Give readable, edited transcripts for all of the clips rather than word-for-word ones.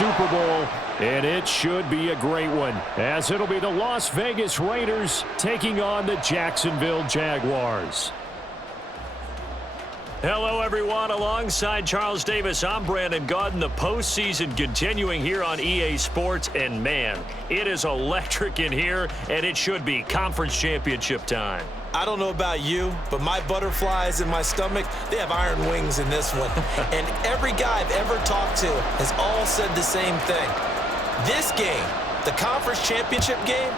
Super Bowl, and it should be a great one, as it'll be the Las Vegas Raiders taking on the Jacksonville Jaguars. Hello, everyone. Alongside Charles Davis, I'm Brandon Gaudin. The postseason continuing here on EA Sports, and man, it is electric in here, and it should be conference championship time. I don't know about you, but my butterflies in my stomach, they have iron wings in this one. And every guy I've ever talked to has all said the same thing. This game, the conference championship game,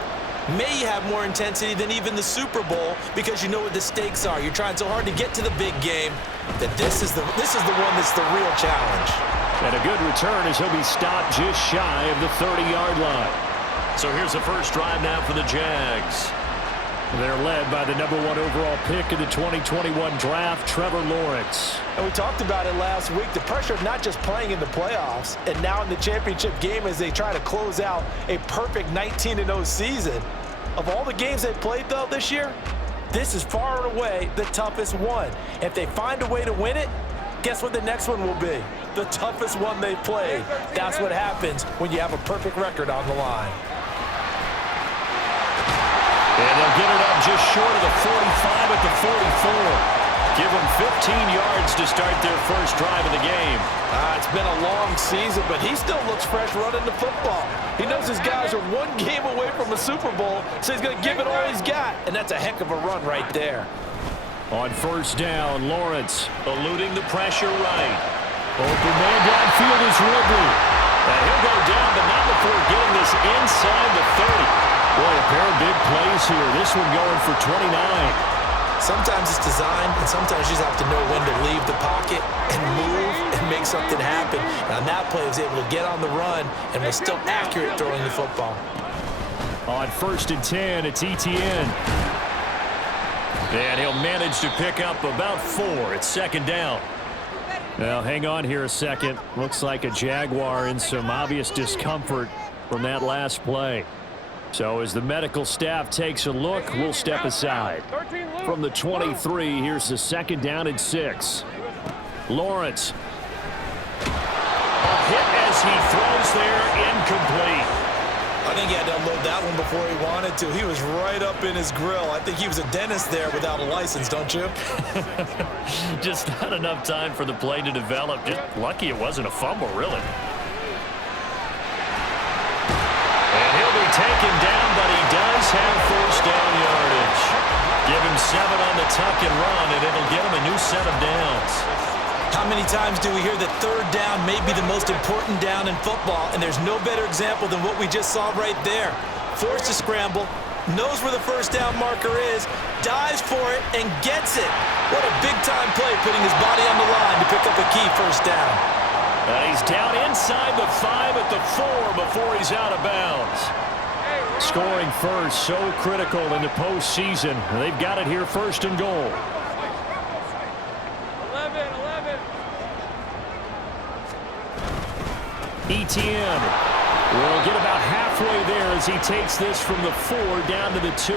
may have more intensity than even the Super Bowl because you know what the stakes are. You're trying so hard to get to the big game that this is the one that's the real challenge. And a good return as he'll be stopped just shy of the 30-yard line. So here's the first drive now for the Jags. They're led by the #1 overall pick in the 2021 draft, Trevor Lawrence. And we talked about it last week, the pressure of not just playing in the playoffs and now in the championship game as they try to close out a perfect 19-0 season. Of all the games they played, though, this year, this is far and away the toughest one. If they find a way to win it, guess what the next one will be? The toughest one they played. That's what happens when you have a perfect record on the line. And they'll get it up just short of the 45 at the 44. Give them 15 yards to start their first drive of the game. It's been a long season, but he still looks fresh running the football. He knows his guys are one game away from a Super Bowl, so he's going to give it all he's got, and that's a heck of a run right there. On first down, Lawrence eluding the pressure right. Open man downfield is Ridley. And he'll go down, but not before getting this inside the 30. Boy, a pair of big plays here. This one going for 29. Sometimes it's designed, and sometimes you just have to know when to leave the pocket and move and make something happen. And on that play, he was able to get on the run and was still accurate throwing the football. On first and 10, it's Etienne. And he'll manage to pick up about 4. It's second down. Now, hang on here a second. Looks like a Jaguar in some obvious discomfort from that last play. So as the medical staff takes a look, we'll step aside. From the 23, here's the second down and 6. Lawrence. A hit as he throws there, incomplete. I think he had to unload that one before he wanted to. He was right up in his grill. I think he was a dentist there without a license, don't you? Just not enough time for the play to develop. Just lucky it wasn't a fumble, really. Taken down, but he does have first down yardage. Give him 7 on the tuck and run, and it'll get him a new set of downs. How many times do we hear that third down may be the most important down in football, and there's no better example than what we just saw right there. Forced to scramble, knows where the first down marker is, dives for it, and gets it. What a big-time play, putting his body on the line to pick up a key first down. And he's down inside the 5 at the 4 before he's out of bounds. Scoring first, so critical in the postseason. They've got it here, first and goal. 11. Etienne will get about halfway there as he takes this from the 4 down to the 2.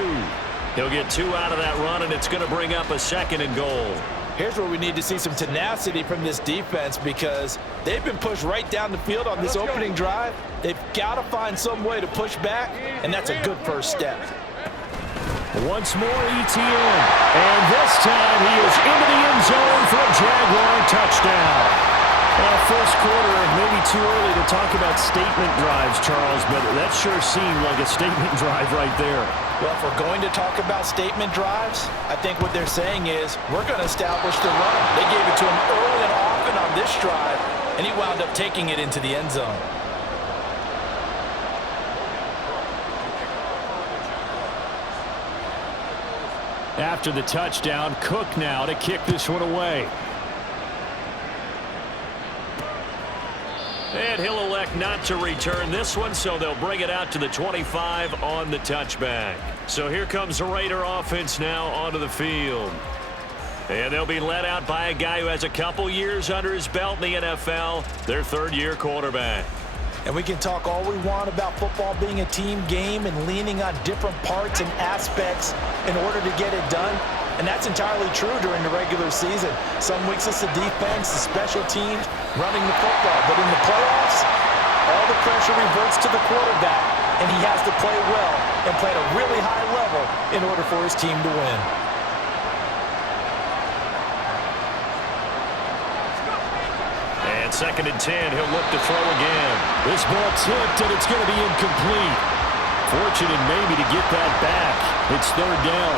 He'll get 2 out of that run, and it's going to bring up a second and goal. Here's where we need to see some tenacity from this defense because they've been pushed right down the field on this opening drive. They've got to find some way to push back, and that's a good first step. Once more, Etienne. And this time he is into the end zone for a Jaguar touchdown. Well, first quarter, maybe too early to talk about statement drives, Charles, but that sure seemed like a statement drive right there. Well, if we're going to talk about statement drives, I think what they're saying is we're going to establish the run. They gave it to him early and often on this drive, and he wound up taking it into the end zone. After the touchdown, Cook now to kick this one away. And he'll elect not to return this one, so they'll bring it out to the 25 on the touchback. So here comes the Raider offense now onto the field. And they'll be led out by a guy who has a couple years under his belt in the NFL, their third-year quarterback. And we can talk all we want about football being a team game and leaning on different parts and aspects in order to get it done. And that's entirely true during the regular season. Some weeks it's the defense, the special teams, running the football. But in the playoffs, All the pressure reverts to the quarterback, and he has to play well and play at a really high level in order for his team to win. And 2nd and 10, he'll look to throw again. This ball tipped, and it's going to be incomplete. Fortunate maybe to get that back. It's 3rd down.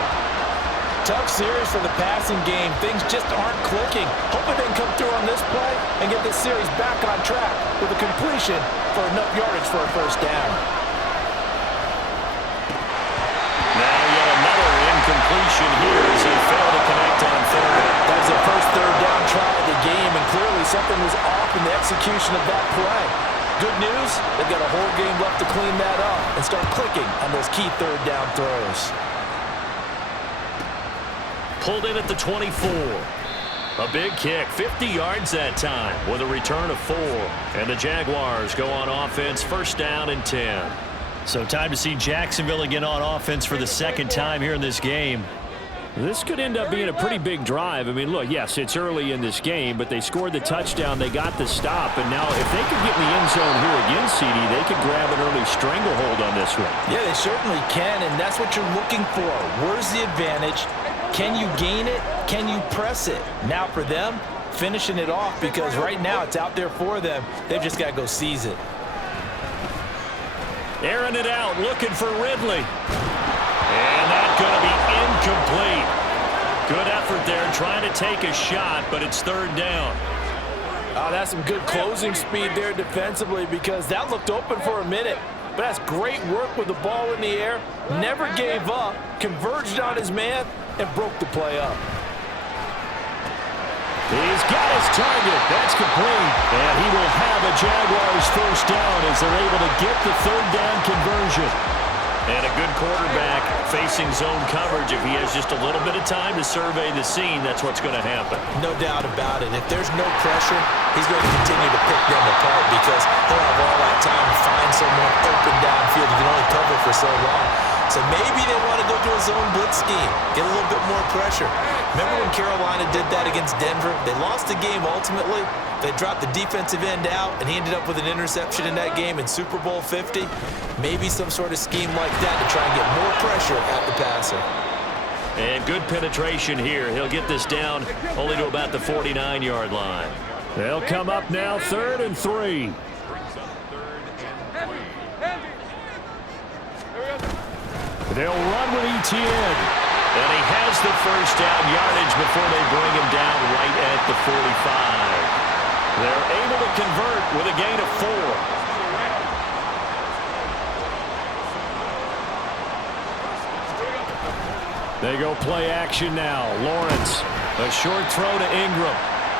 Tough series for the passing game. Things just aren't clicking. Hoping they can come through on this play and get this series back on track with a completion for enough yardage for a 1st down. Now yet another incompletion here as they fail to connect on 3rd. That was their first 3rd down try of the game, and clearly something was off in the execution of that play. Good news, they've got a whole game left to clean that up and start clicking on those key 3rd down throws. Pulled in at the 24. A big kick, 50 yards that time with a return of 4. And the Jaguars go on offense, 1st down and 10. So time to see Jacksonville again on offense for the 2nd time here in this game. This could end up being a pretty big drive. I mean, look, yes, it's early in this game, but they scored the touchdown, they got the stop, and now if they could get in the end zone here again, CD, they could grab an early stranglehold on this one. Yeah, they certainly can, and that's what you're looking for. Where's the advantage? Can you gain it? Can you press it? Now for them, finishing it off, because right now it's out there for them. They've just got to go seize it. Airing it out, looking for Ridley. And that's going to be incomplete. Good effort there, trying to take a shot, but it's 3rd down. Oh, that's some good closing speed there defensively, because that looked open for a minute. But that's great work with the ball in the air. Never gave up, converged on his man, and broke the play up. He's got his target. That's complete. And he will have a Jaguars 1st down as they're able to get the 3rd down conversion. And a good quarterback facing zone coverage. If he has just a little bit of time to survey the scene, that's what's going to happen. No doubt about it. If there's no pressure, he's going to continue to pick them apart because he'll have all that time to find someone open downfield. You can only cover for so long. So maybe they want to go to a zone blitz scheme, get a little bit more pressure. Remember when Carolina did that against Denver? They lost the game ultimately. They dropped the defensive end out, and he ended up with an interception in that game in Super Bowl 50. Maybe some sort of scheme like that to try and get more pressure at the passer. And good penetration here. He'll get this down only to about the 49-yard line. They'll come up now 3rd and 3. They'll run with Etienne. And he has the 1st down yardage before they bring him down right at the 45. They're able to convert with a gain of 4. They go play action now. Lawrence, a short throw to Ingram.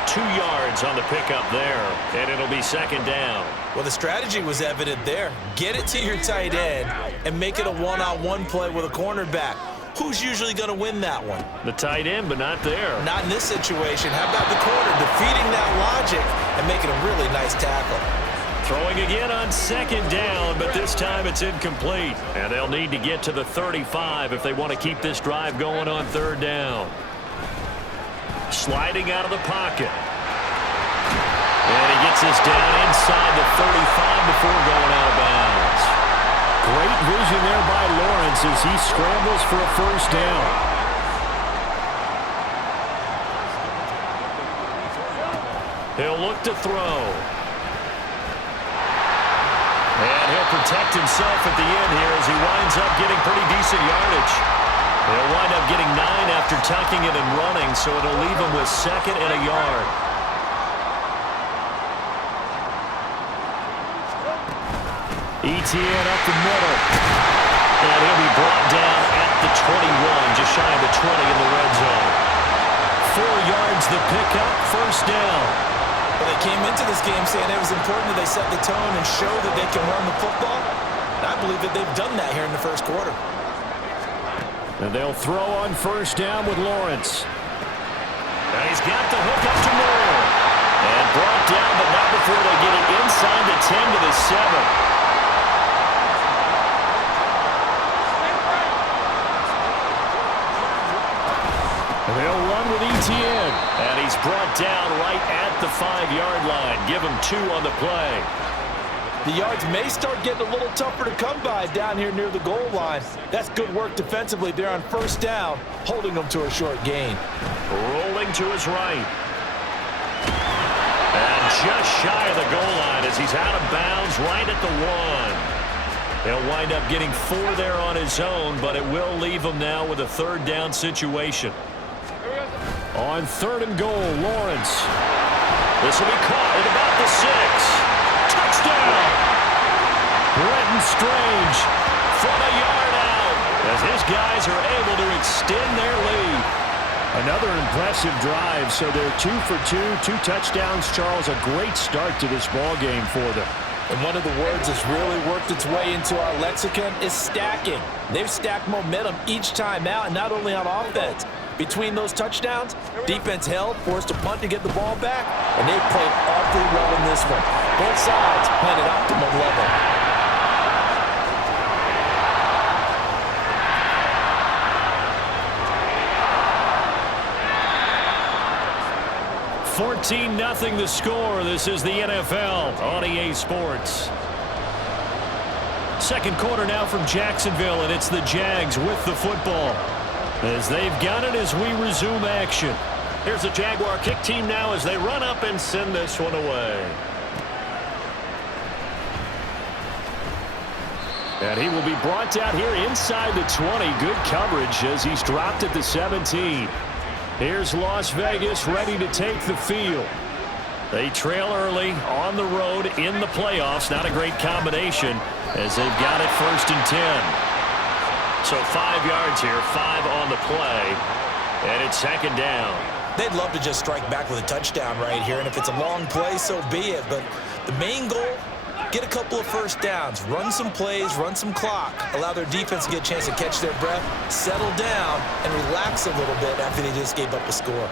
2 yards on the pickup there, and it'll be 2nd down. Well, the strategy was evident there. Get it to your tight end and make it a one-on-one play with a cornerback. Who's usually going to win that one? The tight end, but not there. Not in this situation. How about the corner defeating that logic and making a really nice tackle? Throwing again on 2nd down, but this time it's incomplete. And they'll need to get to the 35 if they want to keep this drive going on 3rd down. Sliding out of the pocket. And he gets this down inside the 35 before going out of bounds. Great vision there by Lawrence as he scrambles for a 1st down. He'll look to throw. And he'll protect himself at the end here as he winds up getting pretty decent yardage. He'll wind up getting 9 after tucking it and running, so it'll leave him with 2nd and a yard. Etienne up the middle. And he'll be brought down at the 21, just shy of the 20 in the red zone. 4 yards the pickup, 1st down. Well, they came into this game saying it was important that they set the tone and show that they can run the football. And I believe that they've done that here in the 1st quarter. And they'll throw on 1st down with Lawrence. And he's got the hook up to Moore. And brought down, but not before they get it inside the 10 to the 7. They'll run with Etienne. And he's brought down right at the 5-yard line. Give him 2 on the play. The yards may start getting a little tougher to come by down here near the goal line. That's good work defensively there on first down, holding them to a short gain. Rolling to his right. And just shy of the goal line as he's out of bounds right at the 1. He'll wind up getting 4 there on his own, but it will leave him now with a 3rd down situation. On 3rd and goal, Lawrence. This will be caught at about the 6. Touchdown! Brenton Strange from a yard out as his guys are able to extend their lead. Another impressive drive, so they're 2 for 2, 2 touchdowns. Charles, a great start to this ball game for them. And one of the words that's really worked its way into our lexicon is stacking. They've stacked momentum each time out, and not only on offense. Between those touchdowns, defense held, forced a punt to get the ball back, and they played awfully well in this one. Both sides playing at optimum level. 14-0 the score. This is the NFL on EA Sports. Second quarter now from Jacksonville, and it's the Jags with the football as they've got it as we resume action. Here's the Jaguar kick team now as they run up and send this one away. And he will be brought down here inside the 20. Good coverage as he's dropped at the 17. Here's Las Vegas ready to take the field. They trail early on the road in the playoffs. Not a great combination as they've got it 1st and 10. So 5 yards here, 5 on the play, and it's 2nd down. They'd love to just strike back with a touchdown right here, and if it's a long play, so be it. But the main goal, get a couple of 1st downs, run some plays, run some clock, allow their defense to get a chance to catch their breath, settle down, and relax a little bit after they just gave up a score.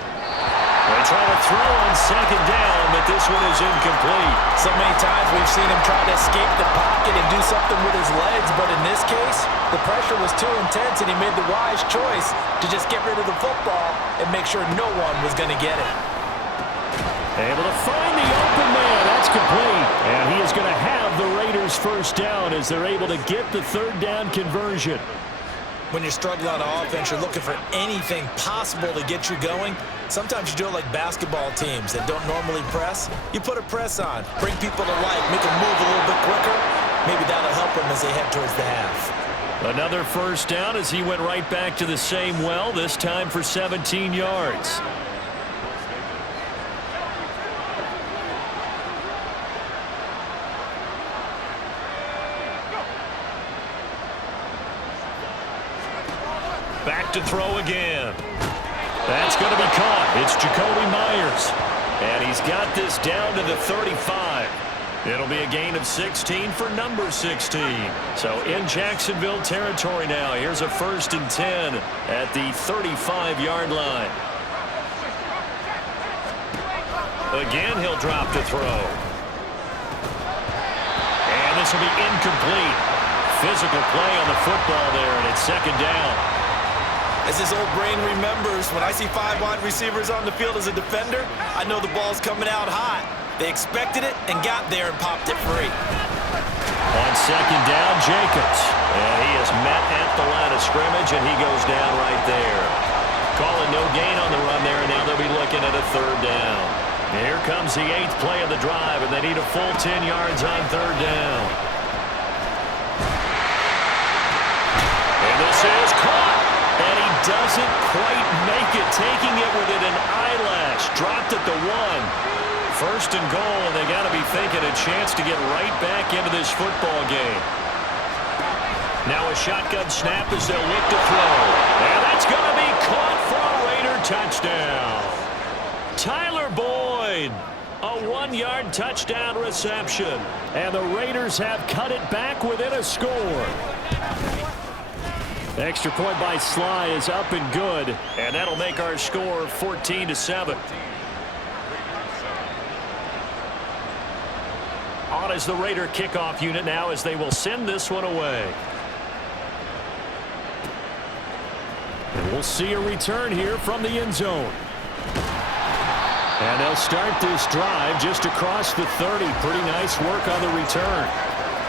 They try to throw on 2nd down, but this one is incomplete. So many times we've seen him try to escape the pocket and do something with his legs, but in this case, the pressure was too intense, and he made the wise choice to just get rid of the football and make sure no one was going to get it. Able to find the open man. That's complete. And he is going to have the Raiders 1st down as they're able to get the 3rd down conversion. When you're struggling on offense, you're looking for anything possible to get you going. Sometimes you do it like basketball teams that don't normally press. You put a press on, bring people to life, make them move a little bit quicker. Maybe that'll help them as they head towards the half. Another 1st down as he went right back to the same well, this time for 17 yards. Back to throw again. That's going to be caught. It's Jacoby Myers. And he's got this down to the 35. It'll be a gain of 16 for number 16. So in Jacksonville territory now. Here's a 1st and 10 at the 35-yard line. Again, he'll drop to throw. And this will be incomplete. Physical play on the football there, and it's 2nd down. As his old brain remembers, when I see 5 wide receivers on the field as a defender, I know the ball's coming out hot. They expected it and got there and popped it free. On 2nd down, Jacobs. And he is met at the line of scrimmage, and he goes down right there. Calling no gain on the run there, and now they'll be looking at a 3rd down. And here comes the 8th play of the drive, and they need a full 10 yards on 3rd down. And this is caught. And he doesn't quite make it, taking it within an eyelash. Dropped at the 1. 1st and goal, and they got to be thinking a chance to get right back into this football game. Now a shotgun snap as they'll look to throw. And that's going to be caught for a Raider touchdown. Tyler Boyd, a 1-yard touchdown reception. And the Raiders have cut it back within a score. Extra point by Sly is up and good, and that'll make our score 14-7. On is the Raider kickoff unit now as they will send this one away. And we'll see a return here from the end zone. And they'll start this drive just across the 30. Pretty nice work on the return.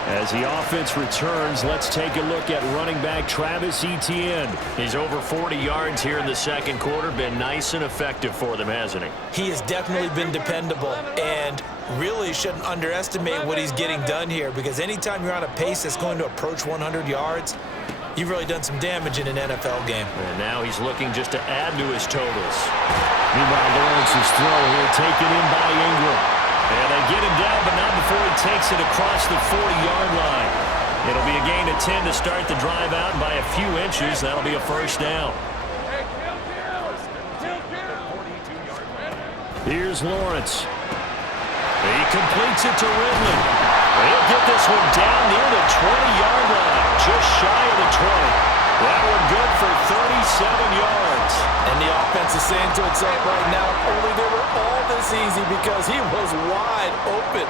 As the offense returns, let's take a look at running back Travis Etienne. He's over 40 yards here in the second quarter. Been nice and effective for them, hasn't he? He has definitely been dependable, and really shouldn't underestimate what he's getting done here, because anytime you're on a pace that's going to approach 100 yards, you've really done some damage in an NFL game. And now he's looking just to add to his totals. Meanwhile, Lawrence's throw here taken in by Ingram. And they get him down, but not before he takes it across the 40-yard line. It'll be a gain of 10 to start the drive out, and by a few inches, that'll be a first down. Here's Lawrence. He completes it to Ridley. He'll get this one down near the 20-yard line, just shy of the 20. That one good for 37 yards. And the offense is saying to itself right now, only they were all this easy because he was wide open.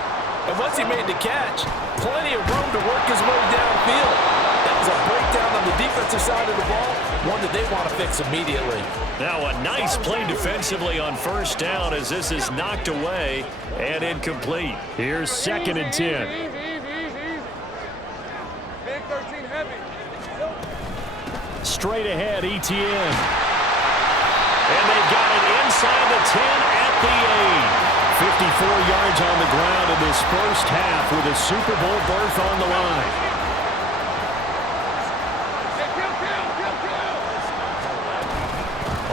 And once he made the catch, plenty of room to work his way downfield. That was a breakdown on the defensive side of the ball, one that they want to fix immediately. Now a nice play defensively on first down as this is knocked away and incomplete. Here's 2nd and 10. Straight ahead, Etienne. And they've got it inside the 10 at the 8. 54 yards on the ground in this first half with a Super Bowl berth on the line.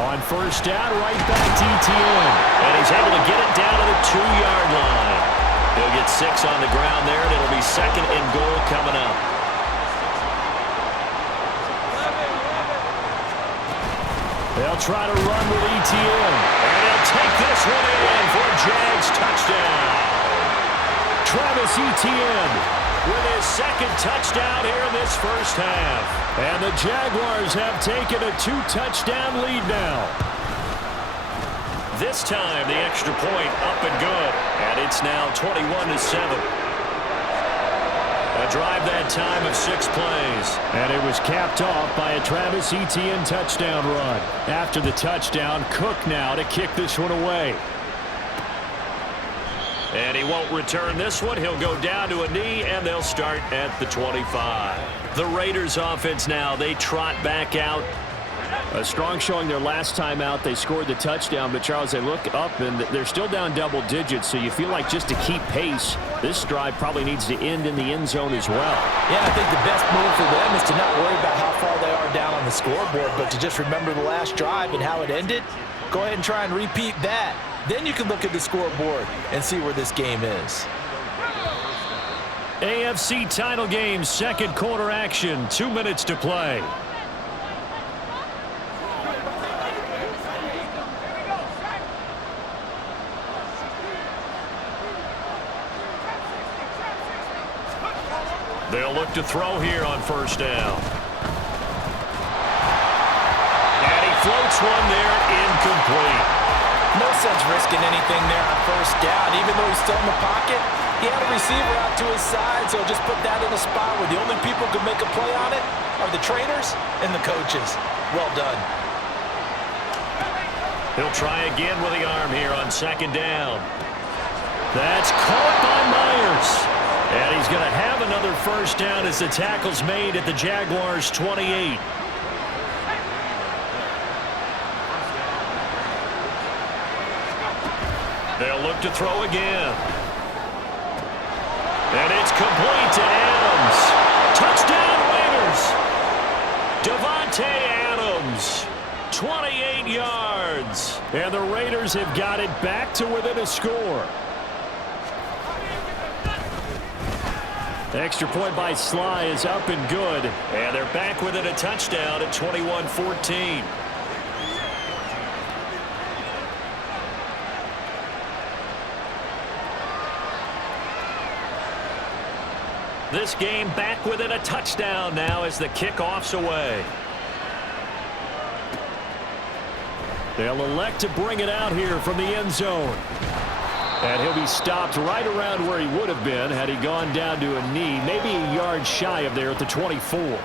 On first down, right back to Etienne. And he's able to get it down to the 2-yard line. He'll get 6 on the ground there, and it'll be 2nd and goal coming up. They'll try to run with Etienne. And he'll take this one in for a Jags touchdown. Travis Etienne with his 2nd touchdown here in this first half. And the Jaguars have taken a 2-touchdown lead now. This time the extra point up and good. And it's now 21-7. A drive that time of 6 plays. And it was capped off by a Travis Etienne touchdown run. After the touchdown, Cook now to kick this one away. And he won't return this one. He'll go down to a knee, and they'll start at the 25. The Raiders offense now, they trot back out. A strong showing their last time out. They scored the touchdown, but Charles, they look up and they're still down double digits, so you feel like just to keep pace, this drive probably needs to end in the end zone as well. Yeah, I think the best move for them is to not worry about how far they are down on the scoreboard, but to just remember the last drive and how it ended. Go ahead and try and repeat that. Then you can look at the scoreboard and see where this game is. AFC title game, 2nd quarter action, 2 minutes to play. They'll look to throw here on first down. And he floats one there, incomplete. No sense risking anything there on first down. Even though he's still in the pocket, he had a receiver out to his side, so just put that in a spot where the only people who can make a play on it are the trainers and the coaches. Well done. He'll try again with the arm here on 2nd down. That's caught by Myers. And he's going to have another first down as the tackle's made at the Jaguars' 28. They'll look to throw again. And it's complete to Adams. Touchdown Raiders. Devontae Adams, 28 yards. And the Raiders have got it back to within a score. Extra point by Sly is up and good. And they're back within a touchdown at 21-14. This game back within a touchdown now as the kickoff's away. They'll elect to bring it out here from the end zone. And he'll be stopped right around where he would have been had he gone down to a knee, maybe a yard shy of there at the 24.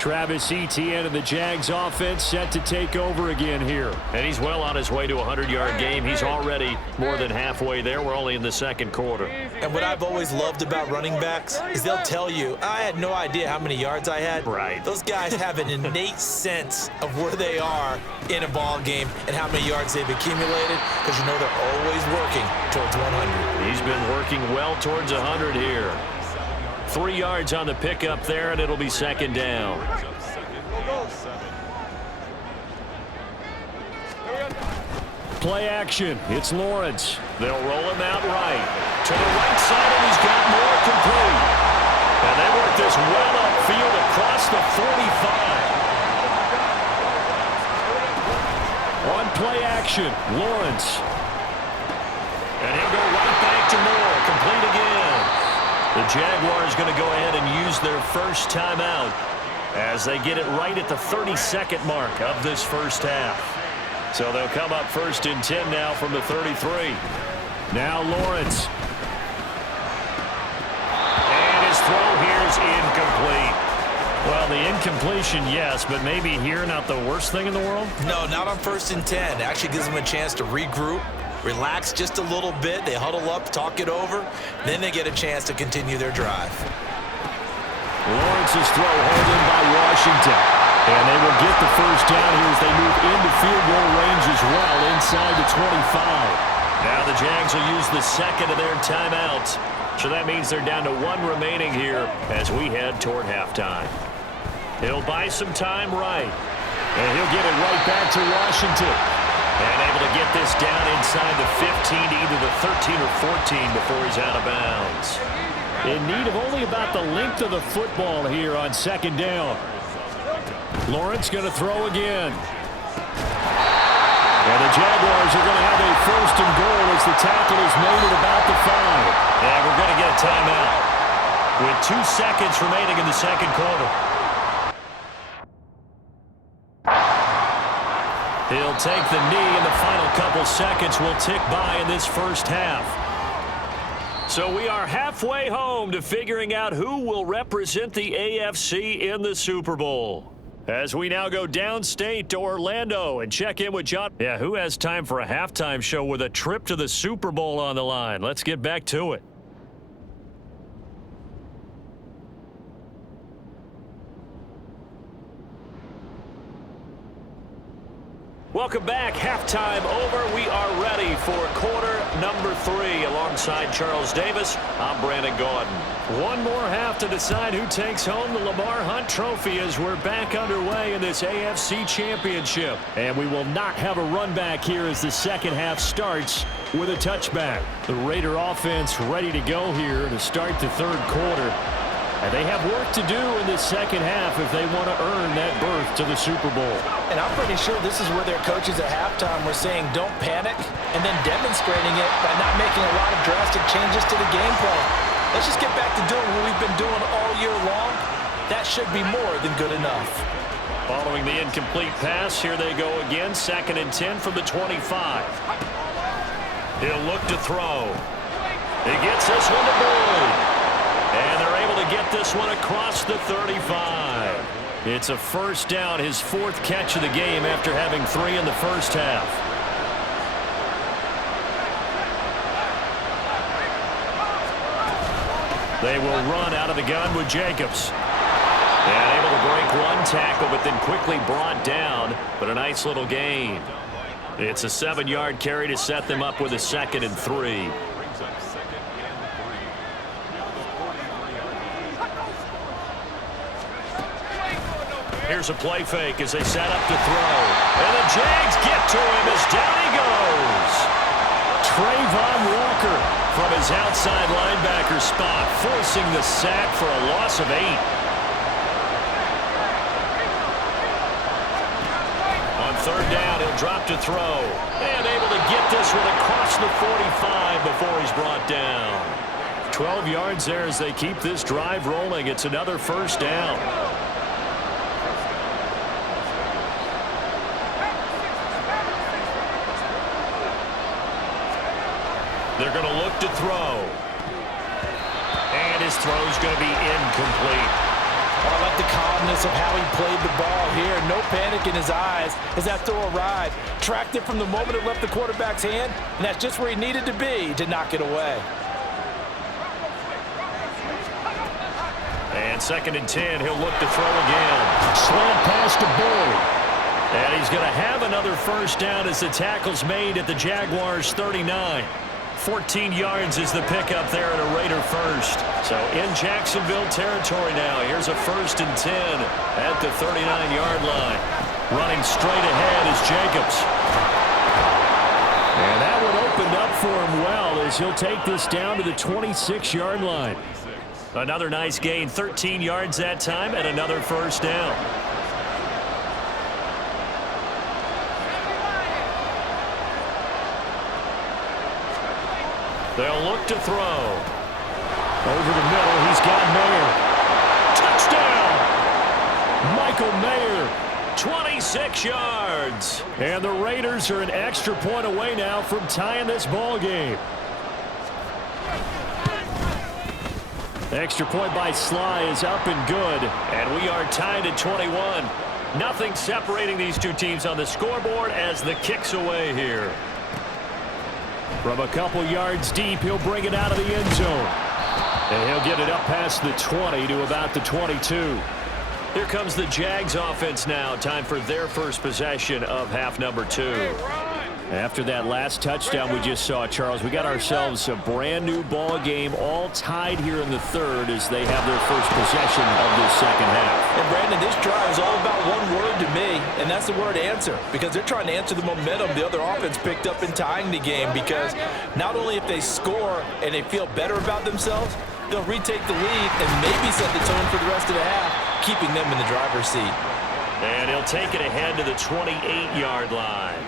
Travis Etienne and the Jags offense set to take over again here. And he's well on his way to a 100-yard game. He's already more than halfway there. We're only in the second quarter. And what I've always loved about running backs is they'll tell you, I had no idea how many yards I had. Right. Those guys have an innate sense of where they are in a ball game and how many yards they've accumulated, because you know they're always working towards 100. He's been working well towards 100 here. 3 yards on the pickup there, and it'll be second down. Play action. It's Lawrence. They'll roll him out right. To the right side, and he's got more complete. And they work this well upfield across the 45. On play action, Lawrence. And he'll go right back to Moore. Complete again. The Jaguars going to go ahead and use their first timeout as they get it right at the 32nd mark of this first half. So they'll come up first and 10 now from the 33. Now Lawrence. And his throw here is incomplete. Well, the incompletion, yes, but maybe here not the worst thing in the world? No, not on first and 10. It actually gives them a chance to regroup, relax just a little bit. They huddle up, talk it over. Then they get a chance to continue their drive. Lawrence's throw hauled in by Washington. And they will get the first down here as they move into field goal range as well inside the 25. Now the Jags will use the second of their timeouts. So that means they're down to 1 remaining here as we head toward halftime. He'll buy some time right. And he'll get it right back to Washington. And able to get this down inside the 15 to either the 13 or 14 before he's out of bounds. In need of only about the length of the football here on second down. Lawrence going to throw again. And the Jaguars are going to have a first and goal as the tackle is made at about the 5. And we're going to get a timeout with 2 seconds remaining in the second quarter. He'll take the knee, and the final couple seconds will tick by in this first half. So we are halfway home to figuring out who will represent the AFC in the Super Bowl. As we now go downstate to Orlando and check in with John. Yeah, who has time for a halftime show with a trip to the Super Bowl on the line? Let's get back to it. Welcome back. Halftime over. We are ready for quarter number 3. Alongside Charles Davis, I'm Brandon Gordon. One more half to decide who takes home the Lamar Hunt Trophy as we're back underway in this AFC Championship. And we will not have a run back here as the second half starts with a touchback. The Raider offense ready to go here to start the third quarter. And they have work to do in this second half if they want to earn that berth to the Super Bowl. And I'm pretty sure this is where their coaches at halftime were saying don't panic, and then demonstrating it by not making a lot of drastic changes to the game plan. Let's just get back to doing what we've been doing all year long. That should be more than good enough. Following the incomplete pass, here they go again. 2nd and 10 from the 25. He'll look to throw. He gets this one to Boyd. And they're able to get this one across the 35. It's a first down, his 4th catch of the game after having 3 in the first half. They will run out of the gun with Jacobs. And able to break one tackle, but then quickly brought down. But a nice little gain. It's a 7-yard carry to set them up with a 2nd and 3. Here's a play fake as they set up to throw. And the Jags get to him as down he goes. Trayvon Walker from his outside linebacker spot, forcing the sack for a loss of 8. On 3rd down, he'll drop to throw. And able to get this one across the 45 before he's brought down. 12 yards there as they keep this drive rolling. It's another first down. They're going to look to throw. And his throw's going to be incomplete. Oh, I like the calmness of how he played the ball here. No panic in his eyes as that throw arrived. Tracked it from the moment it left the quarterback's hand, and that's just where he needed to be to knock it away. And 2nd and 10, he'll look to throw again. Slant pass to Bull. And he's going to have another first down as the tackle's made at the Jaguars' 39. 14 yards is the pickup there and a Raider first. So in Jacksonville territory now. Here's a 1st and 10 at the 39-yard line. Running straight ahead is Jacobs. And that one opened up for him well as he'll take this down to the 26-yard line. Another nice gain, 13 yards that time, and another first down. They'll look to throw. Over the middle, he's got Mayer. Touchdown! Michael Mayer, 26 yards. And the Raiders are an extra point away now from tying this ball game. Extra point by Sly is up and good, and we are tied at 21. Nothing separating these two teams on the scoreboard as the kick's away here. From a couple yards deep, he'll bring it out of the end zone. And he'll get it up past the 20 to about the 22. Here comes the Jags offense now. Time for their first possession of half number 2. After that last touchdown we just saw, Charles, we got ourselves a brand new ball game, all tied here in the 3rd as they have their first possession of this 2nd half. And Brandon, this drive is all about one word to me, and that's the word answer, because they're trying to answer the momentum the other offense picked up in tying the game, because not only if they score and they feel better about themselves, they'll retake the lead and maybe set the tone for the rest of the half, keeping them in the driver's seat. And he'll take it ahead to the 28-yard line.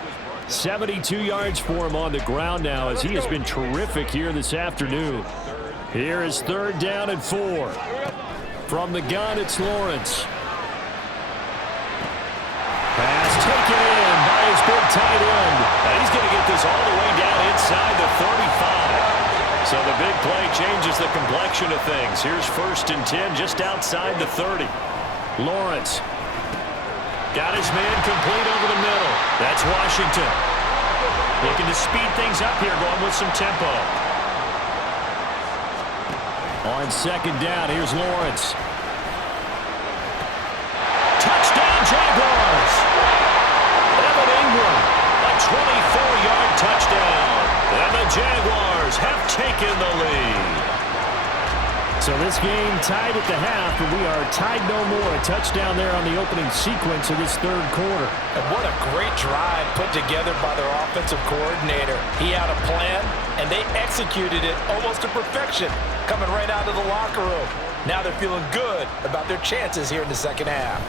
72 yards for him on the ground now as he has been terrific here this afternoon. Here is 3rd down and 4. From the gun, it's Lawrence. Pass taken in by his big tight end. And he's going to get this all the way down inside the 35. So the big play changes the complexion of things. Here's 1st and 10 just outside the 30. Lawrence. Got his man complete over the middle. That's Washington. Looking to speed things up here, going with some tempo. On 2nd down, here's Lawrence. Touchdown, Jaguars! Evan Ingram, a 24-yard touchdown. And the Jaguars have taken the lead. So this game tied at the half, but we are tied no more. A touchdown there on the opening sequence of this 3rd quarter. And what a great drive put together by their offensive coordinator. He had a plan, and they executed it almost to perfection, coming right out of the locker room. Now they're feeling good about their chances here in the 2nd half.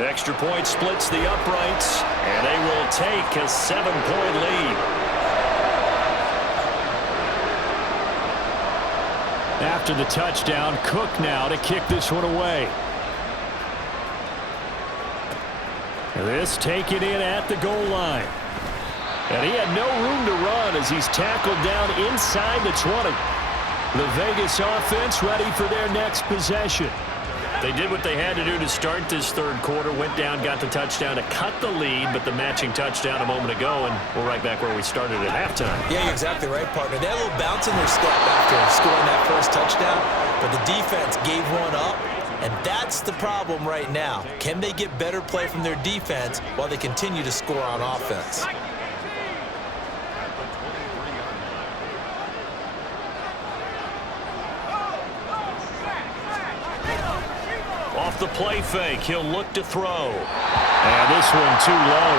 Extra point splits the uprights, and they will take a 7-point lead. After the touchdown, Cook now to kick this one away. This taken in at the goal line. And he had no room to run as he's tackled down inside the 20. The Vegas offense ready for their next possession. They did what they had to do to start this 3rd quarter. Went down, got the touchdown to cut the lead, but the matching touchdown a moment ago, and we're right back where we started at halftime. Yeah, you're exactly right, partner. They had a little bounce in their step after scoring that first touchdown, but the defense gave one up, and that's the problem right now. Can they get better play from their defense while they continue to score on offense? Off the play fake, he'll look to throw. And this one too low.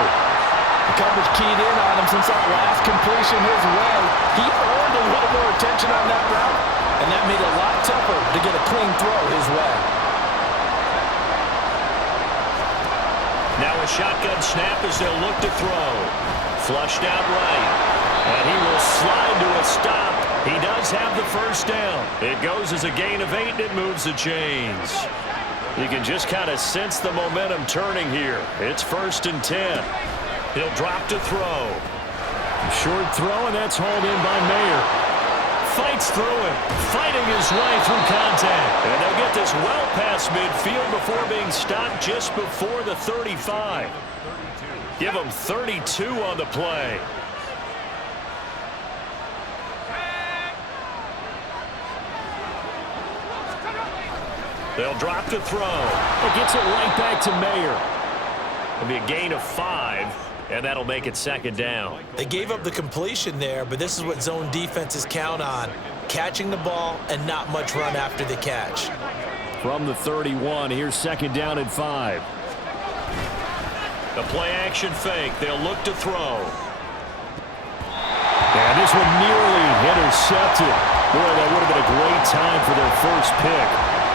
The coverage keyed in on him since that last completion his way. He earned a little more attention on that route, and that made it a lot tougher to get a clean throw his way. Now a shotgun snap as they'll look to throw. Flushed out right. And he will slide to a stop. He does have the first down. It goes as a gain of 8, and it moves the chains. You can just kind of sense the momentum turning here. It's 1st and 10. He'll drop to throw. Short throw, and that's hauled in by Mayer. fights through him, fighting his way through contact. And they'll get this well past midfield before being stopped just before the 35. Give them 32 on the play. They'll drop to throw. It gets it right back to Mayer. It'll be a gain of 5, and that'll make it second down. They gave up the completion there, but this is what zone defenses count on. Catching the ball and not much run after the catch. From the 31, here's second down and 5. The play action fake. They'll look to throw. And this one nearly intercepted. Boy, that would have been a great time for their first pick.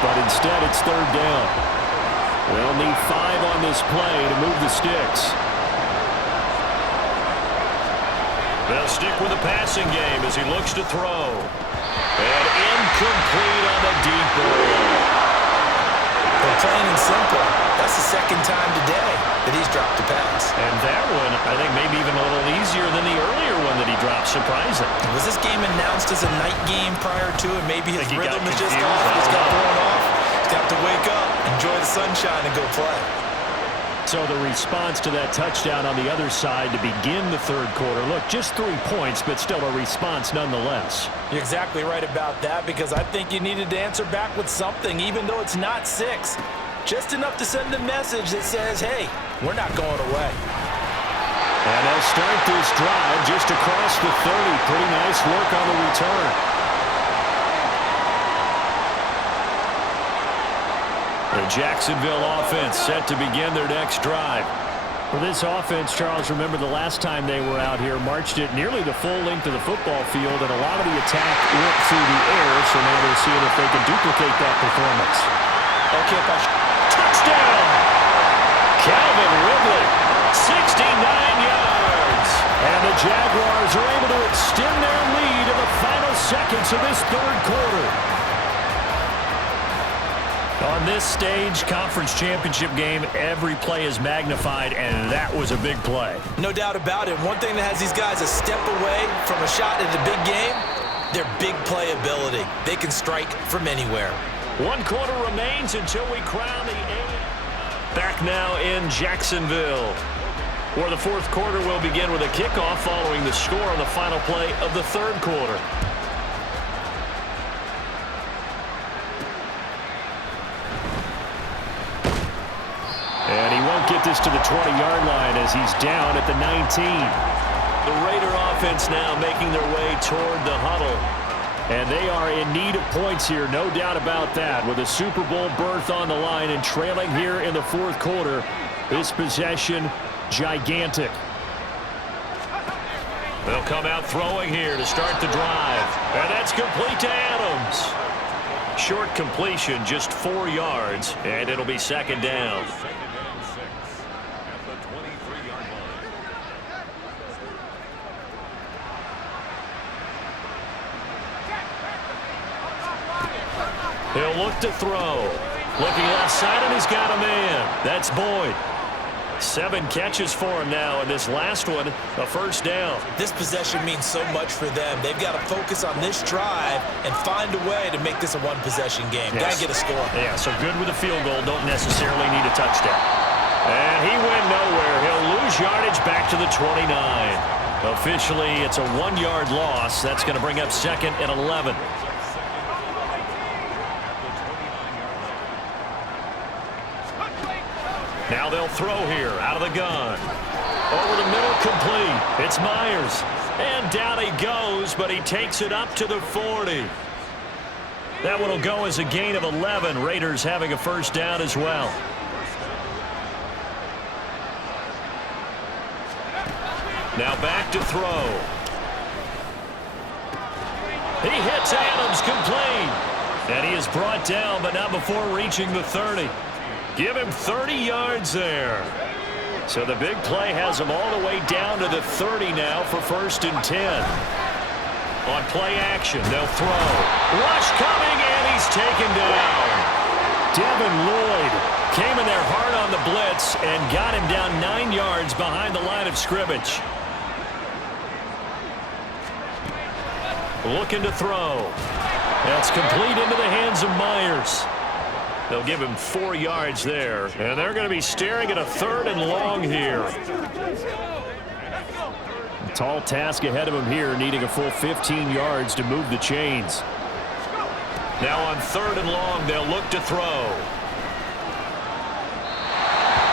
But instead, it's third down. They'll need 5 on this play to move the sticks. They'll stick with the passing game as he looks to throw. And incomplete on the deep ball. But plain and simple, that's the second time today that he's dropped a pass. And that one, I think, maybe even a little easier than the earlier one that he dropped. Surprising. Was this game announced as a night game prior to it? Maybe his rhythm is just confused. off. He's got thrown off. He's got to wake up, enjoy the sunshine, and go play. So the response to that touchdown on the other side to begin the third quarter. Look, just 3 points, but still a response nonetheless. You're exactly right about that, because I think you needed to answer back with something, even though it's not 6. Just enough to send a message that says, hey, we're not going away. And they'll start this drive just across the 30. Pretty nice work on the return. The Jacksonville offense set to begin their next drive. For this offense, Charles, remember the last time they were out here, marched it nearly the full length of the football field, and a lot of the attack went through the air, so now they're seeing if they can duplicate that performance. Okay, touchdown! Calvin Ridley, 69 yards. And the Jaguars are able to extend their lead in the final seconds of this third quarter. On this stage, conference championship game, every play is magnified, and that was a big play. No doubt about it. One thing that has these guys a step away from a shot at a big game, their big play ability. They can strike from anywhere. 1 quarter remains until we crown the AFC. Back now in Jacksonville, where the fourth quarter will begin with a kickoff following the score on the final play of the third quarter. And he won't get this to the 20-yard line as he's down at the 19. The Raider offense now making their way toward the huddle. And they are in need of points here, no doubt about that. With a Super Bowl berth on the line and trailing here in the fourth quarter, this possession gigantic. They'll come out throwing here to start the drive. And that's complete to Adams. Short completion, just 4 yards, and it'll be second down. He'll look to throw. Looking left side, and he's got a man. That's Boyd. 7 catches for him now, and this last one, a first down. This possession means so much for them. They've got to focus on this drive and find a way to make this a one-possession game. Yes. Got to get a score. Yeah, so good with a field goal. Don't necessarily need a touchdown. And he went nowhere. He'll lose yardage back to the 29. Officially, it's a 1-yard loss. That's going to bring up second and 11. Now they'll throw here out of the gun. Over the middle, complete. It's Myers. And down he goes, but he takes it up to the 40. That one will go as a gain of 11. Raiders having a first down as well. Now back to throw. He hits Adams complete. And he is brought down, but not before reaching the 30. Give him 30 yards there. So the big play has him all the way down to the 30 now for first and 10. On play action, they'll throw. Rush coming, and he's taken down. Devin Lloyd came in there hard on the blitz and got him down 9 yards behind the line of scrimmage. looking to throw. That's complete into the hands of Myers. They'll give him 4 yards there, and they're going to be staring at a 3rd and long here. A tall task ahead of him here, needing a full 15 yards to move the chains. Now on 3rd and long, they'll look to throw.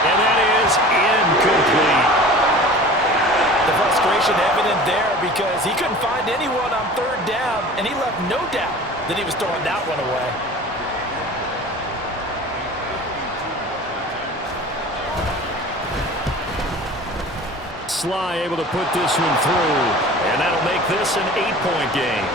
And that is incomplete. The frustration evident there because he couldn't find anyone on 3rd down, and he left no doubt that he was throwing that one away. Sly able to put this one through, and that'll make this an 8-point game.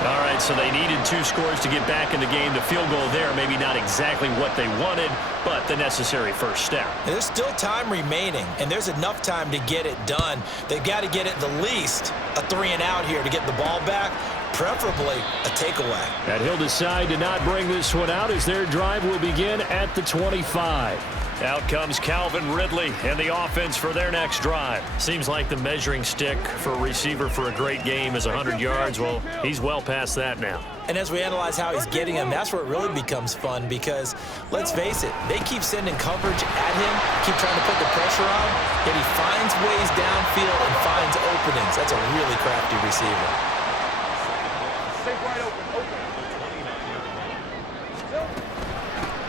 All right, so they needed 2 scores to get back in the game. The field goal there, maybe not exactly what they wanted, but the necessary first step. There's still time remaining, and there's enough time to get it done. They've got to get at the least a 3-and-out here to get the ball back, preferably a takeaway. And he'll decide to not bring this one out as their drive will begin at the 25. Out comes Calvin Ridley and the offense for their next drive. Seems like the measuring stick for a receiver for a great game is 100 yards. Well, he's well past that now. And as we analyze how he's getting them, that's where it really becomes fun because, let's face it, they keep sending coverage at him, keep trying to put the pressure on, yet he finds ways downfield and finds openings. That's a really crafty receiver.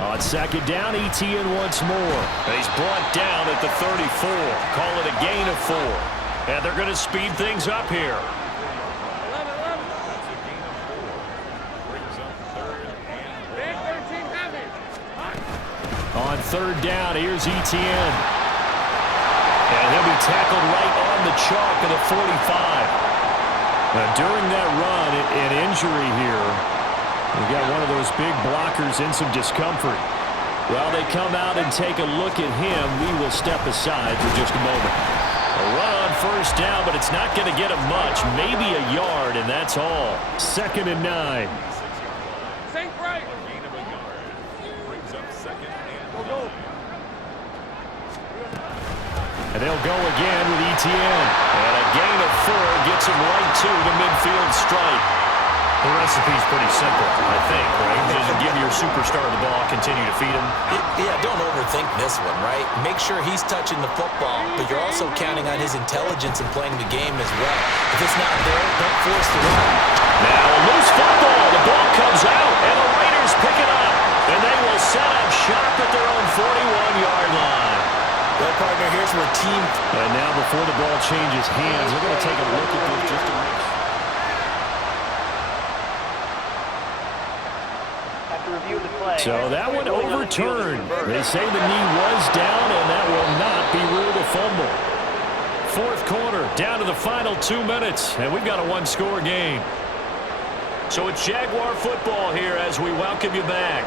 On 2nd down, ETN once more. He's brought down at the 34. Call it a gain of 4. And they're going to speed things up here. On 3rd down, here's ETN. And he'll be tackled right on the chalk of the 45. Now, during that run, an injury here. We've got one of those big blockers in some discomfort. While they come out and take a look at him, we will step aside for just a moment. A run on 1st down, but it's not going to get him much. Maybe a yard, and that's all. 2nd and 9. And they'll go again with ETN. And a gain of 4 gets him right to the midfield stripe. The recipe's pretty simple, I think, right? Just give your superstar the ball, continue to feed him. Yeah, don't overthink this one, right? Make sure he's touching the football, but you're also counting on his intelligence in playing the game as well. If it's not there, don't force the run. Now a loose football. The ball comes out, and the Raiders pick it up. And they will set up shop at their own 41-yard line. Well, partner, here's where team... And now before the ball changes hands, we're going to take a look at this just to make sure. So that one overturned. They say the knee was down, and that will not be ruled a fumble. 4th quarter, down to the final 2 minutes, and we've got a 1-score game. So it's Jaguar football here as we welcome you back.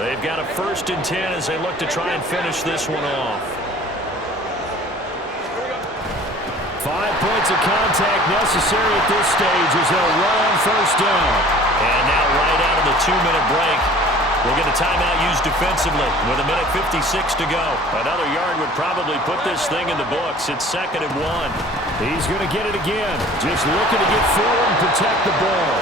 They've got a 1st and 10 as they look to try and finish this one off. 5 points of contact necessary at this stage as they'll run on 1st down. And now right out of the 2-minute break, we'll get a timeout used defensively with 1:56 to go. Another yard would probably put this thing in the books. It's 2nd and 1. He's going to get it again. Just looking to get forward and protect the ball.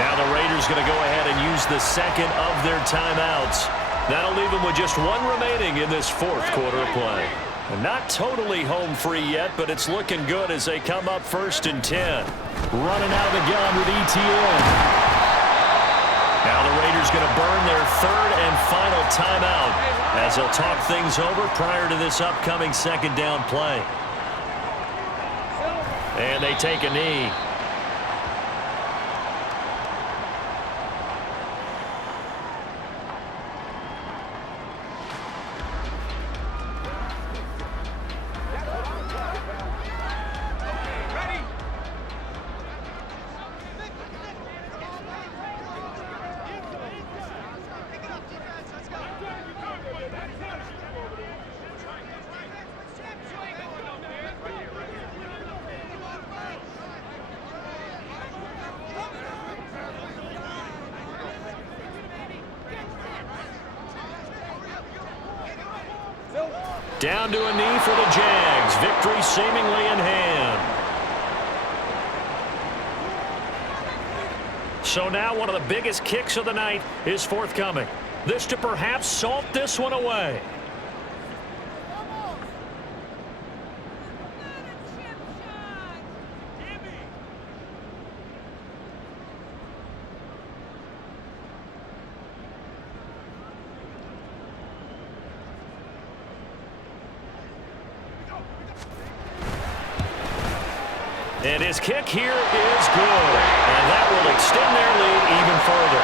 Now the Raiders going to go ahead and use the 2nd of their timeouts. That'll leave them with just 1 remaining in this 4th quarter of play. And not totally home free yet, but it's looking good as they come up 1st and 10. Running out of the gun with ETN. Now the Raiders going to burn their 3rd and final timeout as they'll talk things over prior to this upcoming 2nd down play. And they take a knee. Down to a knee for the Jags. Victory seemingly in hand. So now one of the biggest kicks of the night is forthcoming. This to perhaps salt this one away. And his kick here is good. And that will extend their lead even further.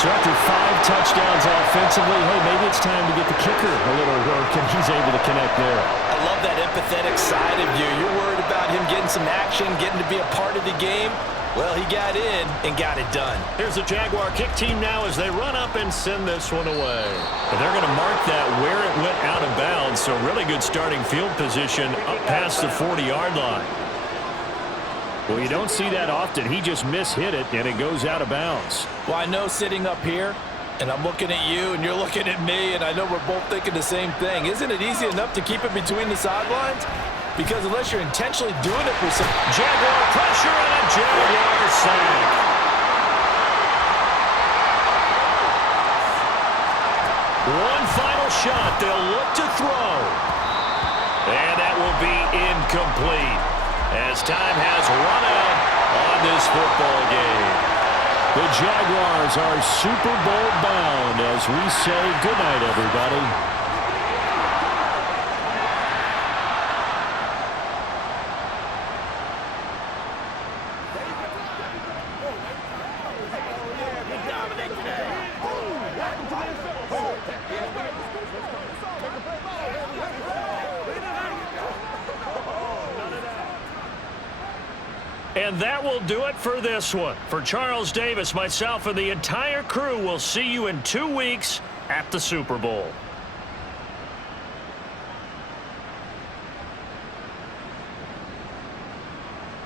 So after 5 touchdowns offensively, hey, maybe it's time to get the kicker a little work, and he's able to connect there. I love that empathetic side of you. You're worried about him getting some action, getting to be a part of the game. Well, he got in and got it done. Here's the Jaguar kick team now as they run up and send this one away. And they're going to mark that where it went out of bounds, so really good starting field position up past the 40-yard line. Well, you don't see that often. He just mishit it, and it goes out of bounds. Well, I know sitting up here, and I'm looking at you, and you're looking at me, and I know we're both thinking the same thing. Isn't it easy enough to keep it between the sidelines? Because unless you're intentionally doing it for some... Jaguar pressure and a Jaguar sack. One final shot. They'll look to throw. And that will be incomplete, as time has run out on this football game. The Jaguars are Super Bowl bound as we say goodnight, everybody. And that will do it for this one. For Charles Davis, myself, and the entire crew, will see you in 2 weeks at the Super Bowl.